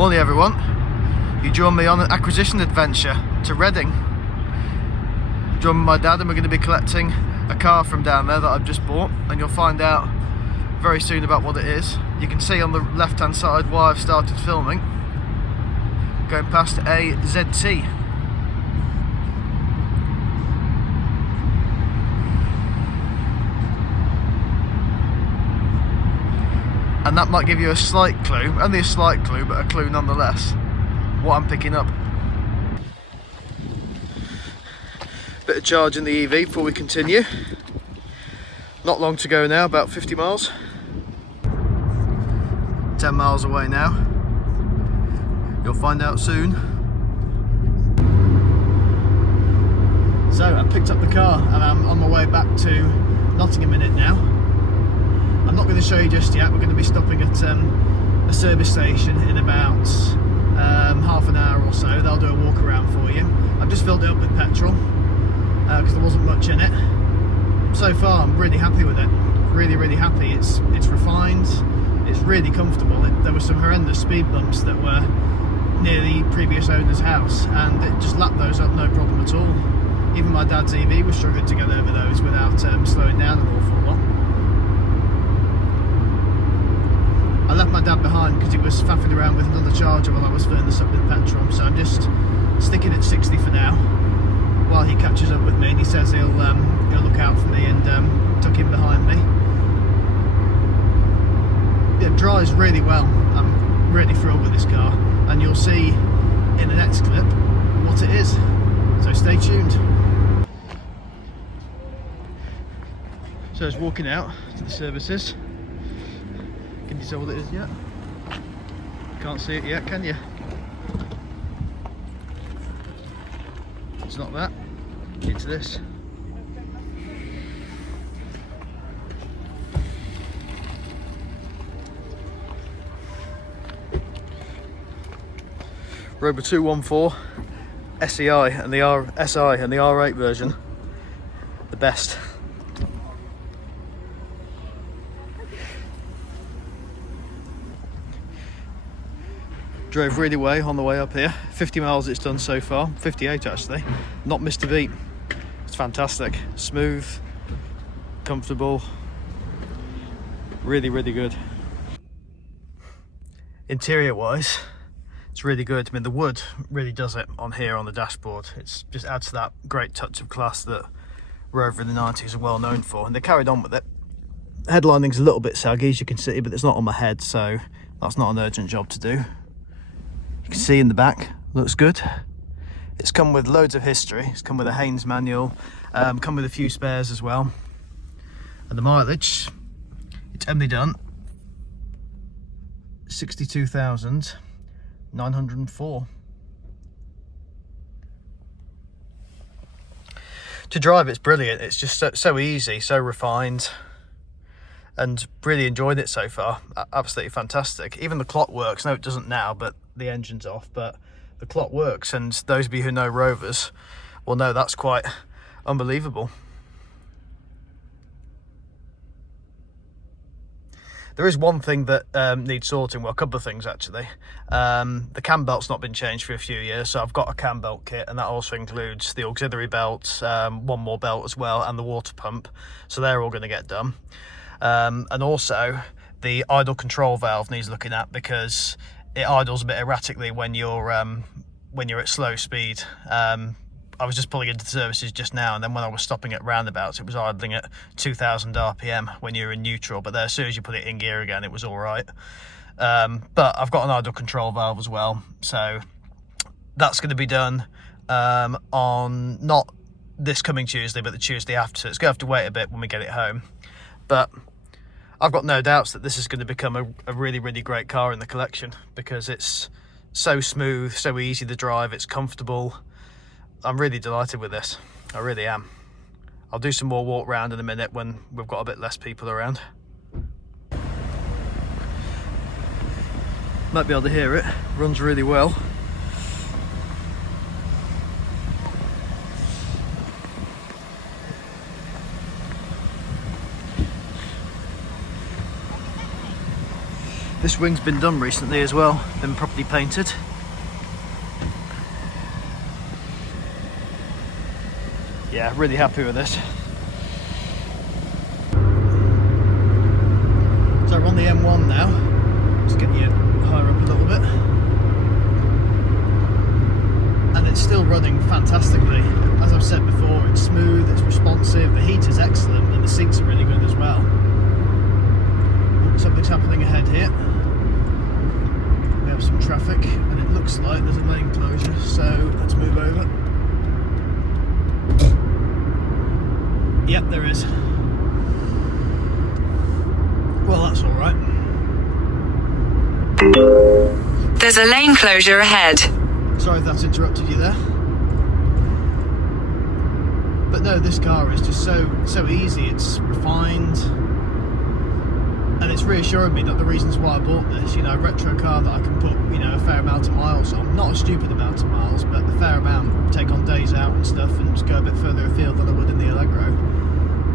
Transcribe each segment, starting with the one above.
Morning everyone. You join me on an acquisition adventure to Reading. Join my dad and we're going to be collecting a car from down there that I've just bought, and you'll find out very soon about what it is. You can see on the left hand side why I've started filming. Going past a ZT. And that might give you a slight clue, only a slight clue, but a clue nonetheless, what I'm picking up. Bit of charge in the EV before we continue. Not long to go now, about 50 miles. 10 miles away now. You'll find out soon. So I picked up the car and I'm on my way back to Nottingham in it now. I'm not going to show you just yet. We're going to be stopping at a service station in about half an hour or so. They'll do a walk around for you. I've just filled it up with petrol because there wasn't much in it. So far I'm really happy with it. Really happy. It's refined, it's really comfortable. There were some horrendous speed bumps that were near the previous owner's house and it just lapped those up no problem at all. Even my dad's EV was struggling to get over those without slowing down an awful lot. I left my dad behind because he was faffing around with another charger while I was filling this up with petrol, so I'm just sticking at 60 for now while he catches up with me, and he says he'll look out for me and tuck in behind me. It drives really well. I'm really thrilled with this car, and you'll see in the next clip what it is, so stay tuned. So it's walking out to the services. Can you tell what it is yet? Can't see it yet, can you? It's not that. It's this. Rover 214 SEI and the SI and the R8 version. The best. Drove really well on the way up here. 50 miles it's done so far, 58 actually. Not missed a beat. It's fantastic. Smooth, comfortable, really good. Interior wise, it's really good. I mean, the wood really does it on here on the dashboard. It just adds to that great touch of class that Rover in the 90s are well known for, and they carried on with it. Headlining's a little bit saggy as you can see, but it's not on my head, so that's not an urgent job to do. You can see in the back, looks good. It's come with loads of history. It's come with a Haynes manual, come with a few spares as well. And the mileage, it's only done 62,904. To drive, it's brilliant. It's just so easy, so refined, and really enjoyed it so far. Absolutely fantastic. Even the clock works. No, it doesn't now, but the engine's off, but the clock works, and those of you who know Rovers will know that's quite unbelievable. There is one thing that needs sorting, well, a couple of things actually. The cam belt's not been changed for a few years, so I've got a cam belt kit, and that also includes the auxiliary belt, one more belt as well, and the water pump, so they're all going to get done. And also the idle control valve needs looking at because it idles a bit erratically when you're at slow speed. I was just pulling into the services just now, and then when I was stopping at roundabouts it was idling at 2000 RPM when you're in neutral, but then as soon as you put it in gear again it was all right. But I've got an idle control valve as well, so that's going to be done on not this coming Tuesday but the Tuesday after, so it's going to have to wait a bit when we get it home. But I've got no doubts that this is going to become a really great car in the collection because it's so smooth, so easy to drive, it's comfortable. I'm really delighted with this. I really am. I'll do some more walk round in a minute when we've got a bit less people around. Might be able to hear it. Runs really well. This wing's been done recently as well, been properly painted. Yeah, really happy with this. So we're on the M1 now. Just getting you higher up a little bit. And it's still running fantastically. As I've said before, it's smooth, it's responsive, the heat is excellent, and the seats are really good as well. Something's happening ahead here. We have some traffic, and it looks like there's a lane closure, so let's move over. Yep, there is. Well, that's all right. There's a lane closure ahead. Sorry if that's interrupted you there. But no, this car is just so easy. It's refined, and it's reassuring me that the reasons why I bought this, you know, a retro car that I can put, you know, a fair amount of miles on. Not a stupid amount of miles, but a fair amount. Take on days out and stuff, and just go a bit further afield than I would in the Allegro.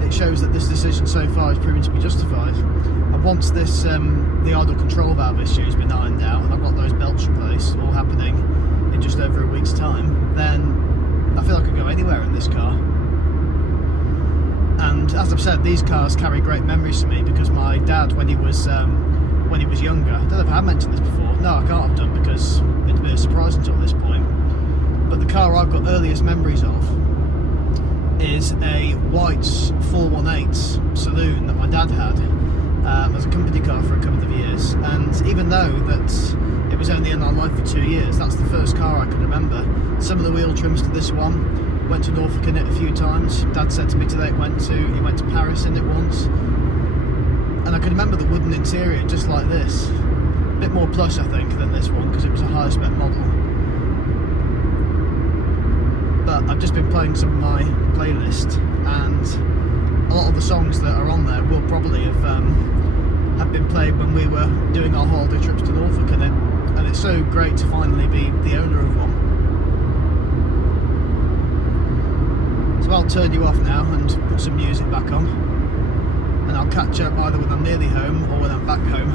It shows that this decision so far has proven to be justified. And once this, the idle control valve issue has been ironed out, and I've got those belts replaced, all happening in just over a week's time, then I feel I could go anywhere in this car. And as I've said, these cars carry great memories to me because my dad, when he was younger, I don't know if I have mentioned this before. No, I can't have done because it's been a surprise until this point. But the car I've got earliest memories of is a white 418 saloon that my dad had as a company car for a couple of years. And even though that it was only in our life for 2 years, that's the first car I can remember. Some of the wheel trims to this one. Went to Norfolk in it a few times. Dad said to me today he went to Paris in it once. And I can remember the wooden interior just like this. A bit more plush, I think, than this one because it was a higher spec model. But I've just been playing some of my playlist, and a lot of the songs that are on there will probably have been played when we were doing our holiday trips to Norfolk in it. And it's so great to finally be the owner of one. So I'll turn you off now and put some music back on, and I'll catch up either when I'm nearly home or when I'm back home.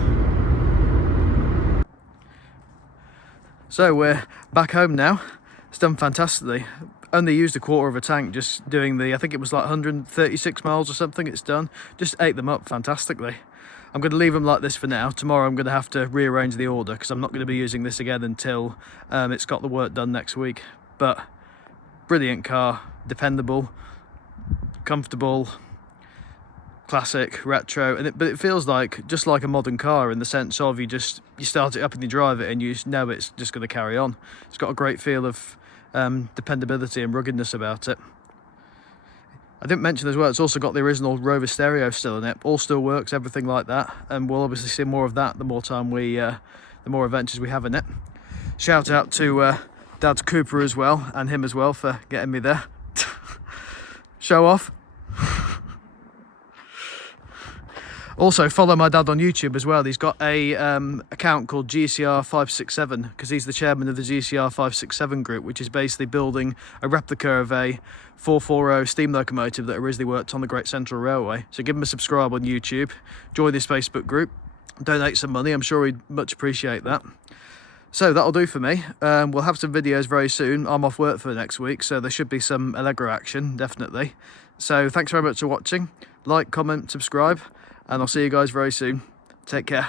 So we're back home now. It's done fantastically. Only used a quarter of a tank just doing the, I think it was like 136 miles or something it's done. Just ate them up fantastically. I'm going to leave them like this for now. Tomorrow I'm going to have to rearrange the order because I'm not going to be using this again until it's got the work done next week. But brilliant car. Dependable, comfortable, classic, retro, but it feels like just like a modern car in the sense of you start it up and you drive it and you know it's just going to carry on. It's got a great feel of dependability and ruggedness about it. I didn't mention as well, it's also got the original Rover stereo still in it. All still works, everything like that, and we'll obviously see more of that the more time the more adventures we have in it. Shout out to Dad's Cooper as well, and him as well for getting me there. Show off. Also follow my dad on YouTube as well. He's got a account called GCR 567 because he's the chairman of the GCR 567 group, which is basically building a replica of a 440 steam locomotive that originally worked on the Great Central Railway. So give him a subscribe on YouTube, join this Facebook group, donate some money. I'm sure he'd much appreciate that. So that'll do for me. We'll have some videos very soon. I'm off work for the next week, so there should be some Allegro action, definitely. So thanks very much for watching. Like, comment, subscribe, and I'll see you guys very soon. Take care.